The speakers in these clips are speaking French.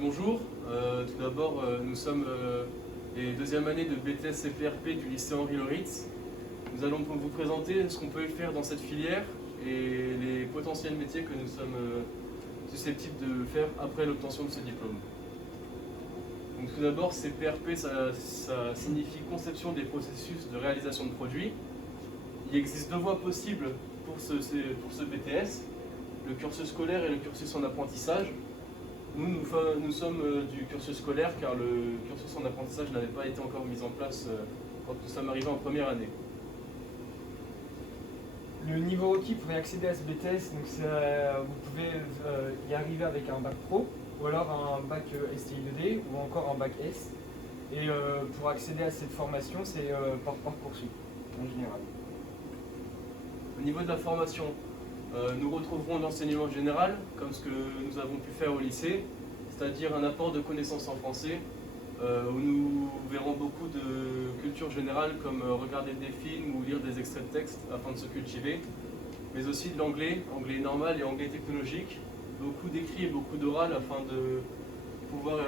Bonjour, tout d'abord nous sommes les deuxième année de BTS CPRP du lycée Henri Loritz. Nous allons vous présenter ce qu'on peut faire dans cette filière et les potentiels métiers que nous sommes susceptibles de faire après l'obtention de ce diplôme. Donc, tout d'abord, CPRP, ça signifie conception des processus de réalisation de produits. Il existe deux voies possibles pour ce BTS, le cursus scolaire et le cursus en apprentissage. Nous sommes du cursus scolaire car le cursus en apprentissage n'avait pas été encore mis en place quand nous sommes arrivés en première année. Le niveau requis pour y accéder à ce BTS, donc vous pouvez y arriver avec un bac pro ou alors un bac STI2D ou encore un bac S. Et pour accéder à cette formation, c'est par Parcoursup en général. Au niveau de la formation, nous retrouverons l'enseignement général, comme ce que nous avons pu faire au lycée, c'est-à-dire un apport de connaissances en français, où nous verrons beaucoup de culture générale, comme regarder des films ou lire des extraits de texte afin de se cultiver, mais aussi de l'anglais, anglais normal et anglais technologique, beaucoup d'écrit et beaucoup d'oral afin de pouvoir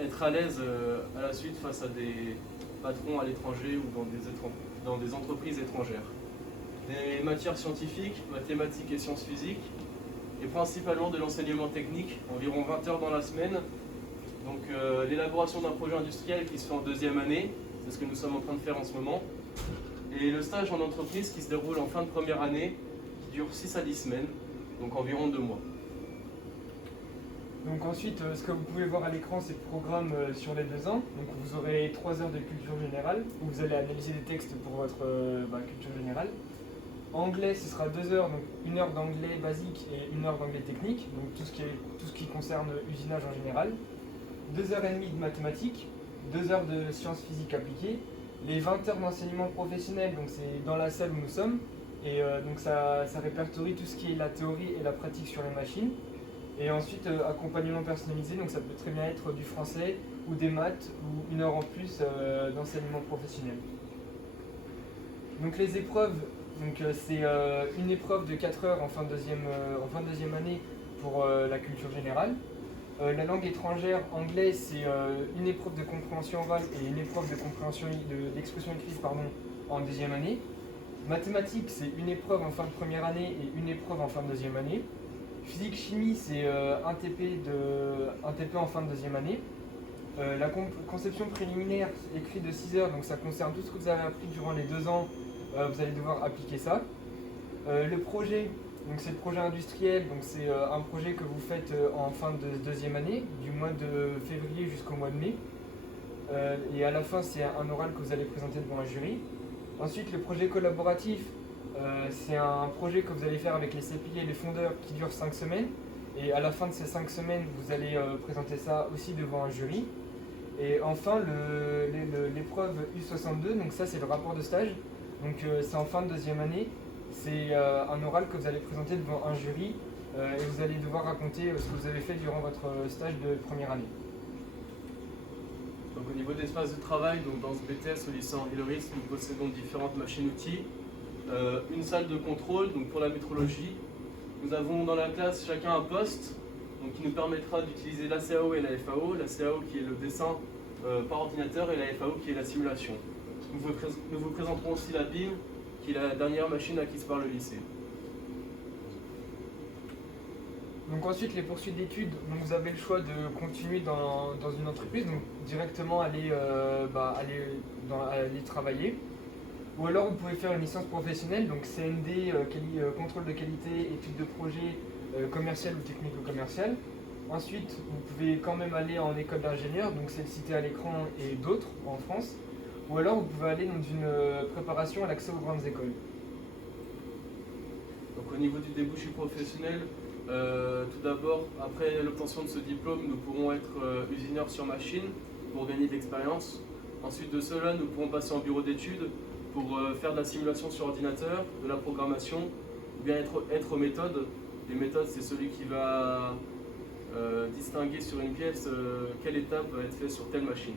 être à l'aise à la suite face à des patrons à l'étranger ou dans des entreprises étrangères. Des matières scientifiques, mathématiques et sciences physiques, et principalement de l'enseignement technique, environ 20 heures dans la semaine. Donc l'élaboration d'un projet industriel qui se fait en deuxième année, c'est ce que nous sommes en train de faire en ce moment, et le stage en entreprise qui se déroule en fin de première année, qui dure 6 à 10 semaines, donc environ 2 mois. Donc ensuite, ce que vous pouvez voir à l'écran, c'est le programme sur les 2 ans. Donc vous aurez 3 heures de culture générale, où vous allez analyser des textes pour votre culture générale. Anglais, ce sera 2 heures, donc 1 heure d'anglais basique et 1 heure d'anglais technique, donc tout ce qui concerne usinage en général. 2h30 de mathématiques, 2 heures de sciences physiques appliquées, les 20 heures d'enseignement professionnel, donc c'est dans la salle où nous sommes, et donc ça répertorie tout ce qui est la théorie et la pratique sur les machines. Et ensuite, accompagnement personnalisé, donc ça peut très bien être du français ou des maths ou 1 heure en plus d'enseignement professionnel. Donc les épreuves, c'est une épreuve de 4 heures en fin de deuxième année pour la culture générale. La langue étrangère, anglais, c'est une épreuve de compréhension orale et une épreuve de compréhension d'expression écrite en deuxième année. Mathématiques, c'est une épreuve en fin de première année et une épreuve en fin de deuxième année. Physique chimie, c'est un TP en fin de deuxième année. La conception préliminaire écrit de 6 heures, donc ça concerne tout ce que vous avez appris durant les 2 ans. Vous allez devoir appliquer ça. Le projet, donc c'est le projet industriel, donc c'est un projet que vous faites en fin de deuxième année, du mois de février jusqu'au mois de mai. Et à la fin, c'est un oral que vous allez présenter devant un jury. Ensuite, le projet collaboratif, c'est un projet que vous allez faire avec les CPI et les fondeurs qui dure 5 semaines. Et à la fin de ces 5 semaines, vous allez présenter ça aussi devant un jury. Et enfin, l'épreuve U62, donc ça c'est le rapport de stage. Donc c'est en fin de deuxième année. C'est un oral que vous allez présenter devant un jury et vous allez devoir raconter ce que vous avez fait durant votre stage de première année. Donc, au niveau de l'espace de travail, donc dans ce BTS au lycée Henri Loritz, nous possédons différentes machines-outils. Une salle de contrôle donc pour la métrologie. Nous avons dans la classe chacun un poste donc, qui nous permettra d'utiliser la CAO et la FAO. La CAO qui est le dessin par ordinateur et la FAO qui est la simulation. Nous vous présenterons aussi la BIM qui est la dernière machine acquise par le lycée. Donc ensuite les poursuites d'études, donc vous avez le choix de continuer dans une entreprise, donc directement aller travailler. Ou alors vous pouvez faire une licence professionnelle, donc CND, contrôle de qualité, études de projet commercial ou technico-commercial. Ensuite, vous pouvez quand même aller en école d'ingénieur, donc c'est cité à l'écran et d'autres en France. Ou alors vous pouvez aller dans une préparation à l'accès aux grandes écoles. Donc, au niveau du débouché professionnel, tout d'abord, après l'obtention de ce diplôme, nous pourrons être usineurs sur machine pour gagner de l'expérience. Ensuite de cela, nous pourrons passer en bureau d'études pour faire de la simulation sur ordinateur, de la programmation, ou bien être aux méthodes. Les méthodes, c'est celui qui va distinguer sur une pièce quelle étape va être faite sur telle machine.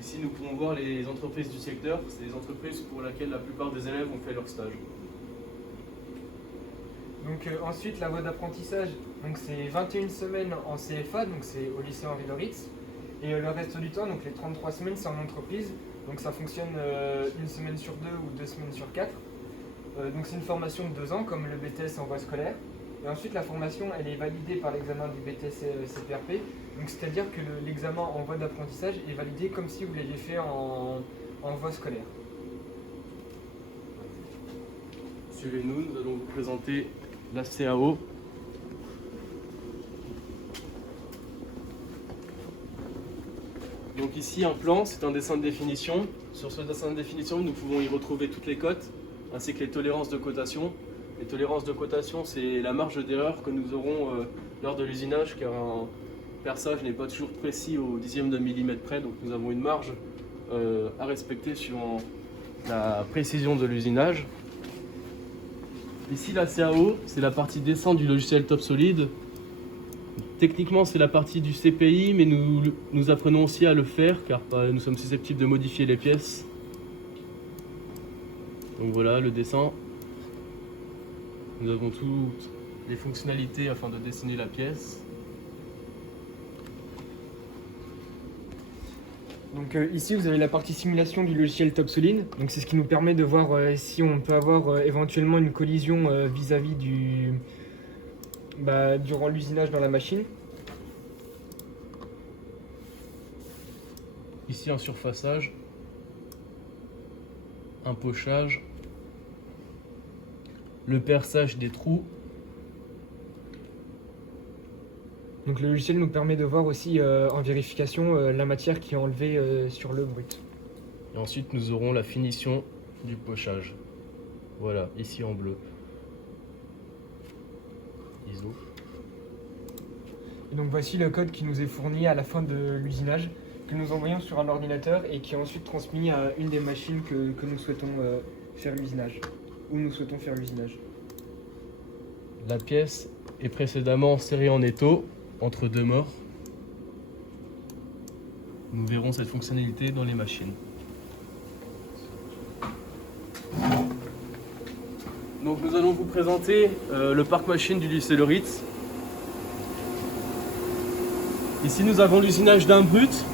Ici, nous pouvons voir les entreprises du secteur, c'est les entreprises pour lesquelles la plupart des élèves ont fait leur stage. Donc ensuite, la voie d'apprentissage, donc c'est 21 semaines en CFA, donc c'est au lycée Henri Loritz. Et le reste du temps, donc les 33 semaines, c'est en entreprise. Donc ça fonctionne une semaine sur 2 ou 2 semaines sur 4. Donc c'est une formation de 2 ans, comme le BTS en voie scolaire. Et ensuite, la formation, elle est validée par l'examen du BTS CPRP. Donc c'est-à-dire que l'examen en voie d'apprentissage est validé comme si vous l'aviez fait en voie scolaire. Suivez-nous, nous allons vous présenter la CAO. Donc ici un plan, c'est un dessin de définition. Sur ce dessin de définition, nous pouvons y retrouver toutes les cotes, ainsi que les tolérances de cotation. Les tolérances de cotation, c'est la marge d'erreur que nous aurons lors de l'usinage, car un perçage n'est pas toujours précis au dixième de millimètre près, donc nous avons une marge à respecter sur la précision de l'usinage. Ici, la CAO, c'est la partie descente du logiciel TopSolid. Techniquement, c'est la partie du CPI, mais nous apprenons aussi à le faire, car nous sommes susceptibles de modifier les pièces. Donc voilà, le dessin. Nous avons toutes les fonctionnalités afin de dessiner la pièce. Donc ici, vous avez la partie simulation du logiciel TopSolid. Donc c'est ce qui nous permet de voir si on peut avoir éventuellement une collision vis-à-vis durant l'usinage dans la machine. Ici un surfaçage, un pochage, le perçage des trous. Donc le logiciel nous permet de voir aussi en vérification la matière qui est enlevée sur le brut. Et ensuite nous aurons la finition du pochage. Voilà, ici en bleu. ISO. Et donc voici le code qui nous est fourni à la fin de l'usinage, que nous envoyons sur un ordinateur et qui est ensuite transmis à une des machines que nous souhaitons faire l'usinage, où nous souhaitons faire l'usinage. La pièce est précédemment serrée en étau entre deux morts. Nous verrons cette fonctionnalité dans les machines. Donc nous allons vous présenter le parc machine du lycée Loritz. Ici nous avons l'usinage d'un brut.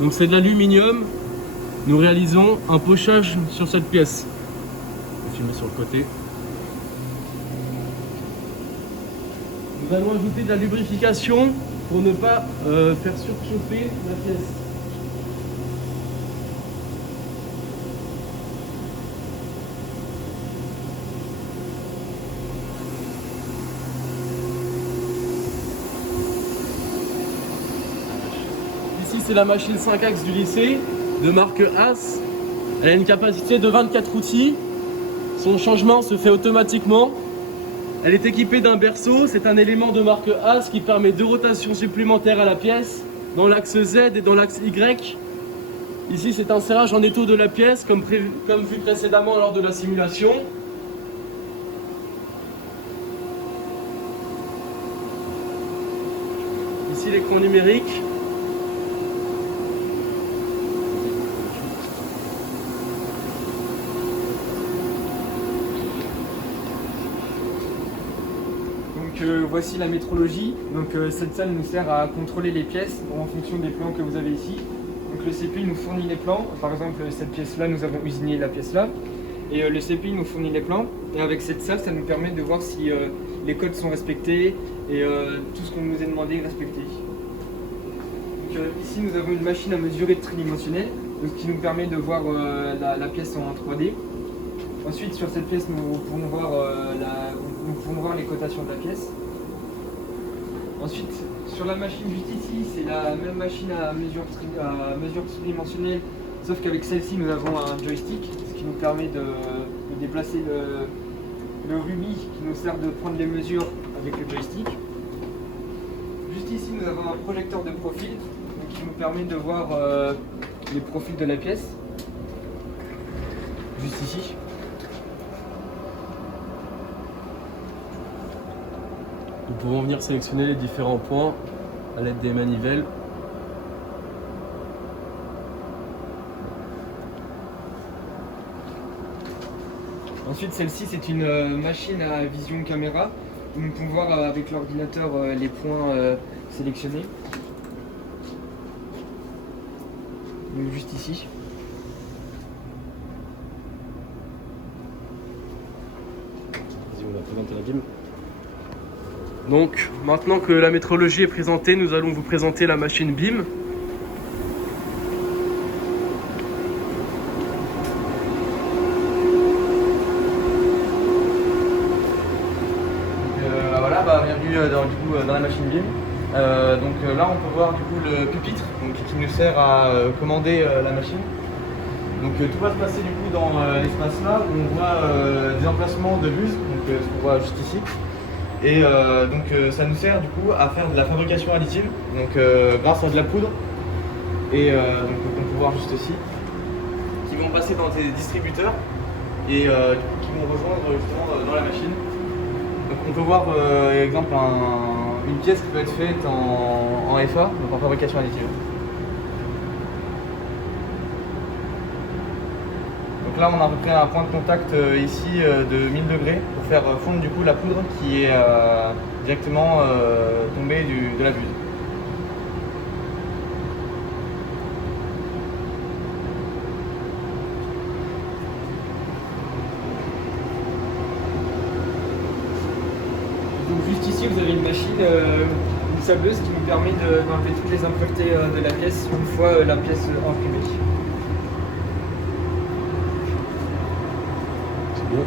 Donc c'est de l'aluminium. Nous réalisons un pochage sur cette pièce. Je vais filmer sur le côté. Nous allons ajouter de la lubrification pour ne pas faire surchauffer la pièce. Ici c'est la machine 5 axes du lycée de marque As. Elle a une capacité de 24 outils. Son changement se fait automatiquement. Elle est équipée d'un berceau, c'est un élément de marque As qui permet 2 rotations supplémentaires à la pièce, dans l'axe Z et dans l'axe Y. Ici c'est un serrage en étau de la pièce, comme vu précédemment lors de la simulation. Ici l'écran numérique. Voici la métrologie. Donc cette salle nous sert à contrôler les pièces en fonction des plans que vous avez ici. Donc le CPI nous fournit les plans. Par exemple cette pièce là, nous avons usiné la pièce là. Et le CPI nous fournit les plans. Et avec cette salle, ça nous permet de voir si les codes sont respectés et tout ce qu'on nous a demandé est respecté. Donc ici nous avons une machine à mesurer tridimensionnelle, donc, qui nous permet de voir la pièce en 3D. Ensuite sur cette pièce nous pouvons voir les cotations de la pièce. Ensuite, sur la machine juste ici, c'est la même machine à mesure tridimensionnelle, sauf qu'avec celle-ci, nous avons un joystick, ce qui nous permet de déplacer le rubis qui nous sert de prendre les mesures avec le joystick. Juste ici, nous avons un projecteur de profil qui nous permet de voir les profils de la pièce. Juste ici. Nous pouvons venir sélectionner les différents points à l'aide des manivelles. Ensuite, celle-ci, c'est une machine à vision caméra où nous pouvons voir avec l'ordinateur les points sélectionnés. Donc, juste ici. Vas-y, on va présenter la BIM. Donc, maintenant que la métrologie est présentée, nous allons vous présenter la machine BIM. Bienvenue dans la machine BIM. Là on peut voir du coup le pupitre qui nous sert à commander la machine. Donc tout va se passer du coup dans l'espace là où on voit des emplacements de buses, ce qu'on voit juste ici. Et ça nous sert du coup à faire de la fabrication additive, grâce à de la poudre. Et on peut voir juste ici, qui vont passer dans des distributeurs et qui vont rejoindre justement dans la machine. Donc on peut voir exemple une pièce qui peut être faite en FA, donc en fabrication additive. Donc là on a à peu près un point de contact ici de 1000 degrés pour faire fondre du coup la poudre qui est directement tombée de la buse. Donc juste ici, vous avez une machine, une sableuse qui nous permet d'enlever toutes les impuretés de la pièce une fois la pièce imprimée. C'est bon.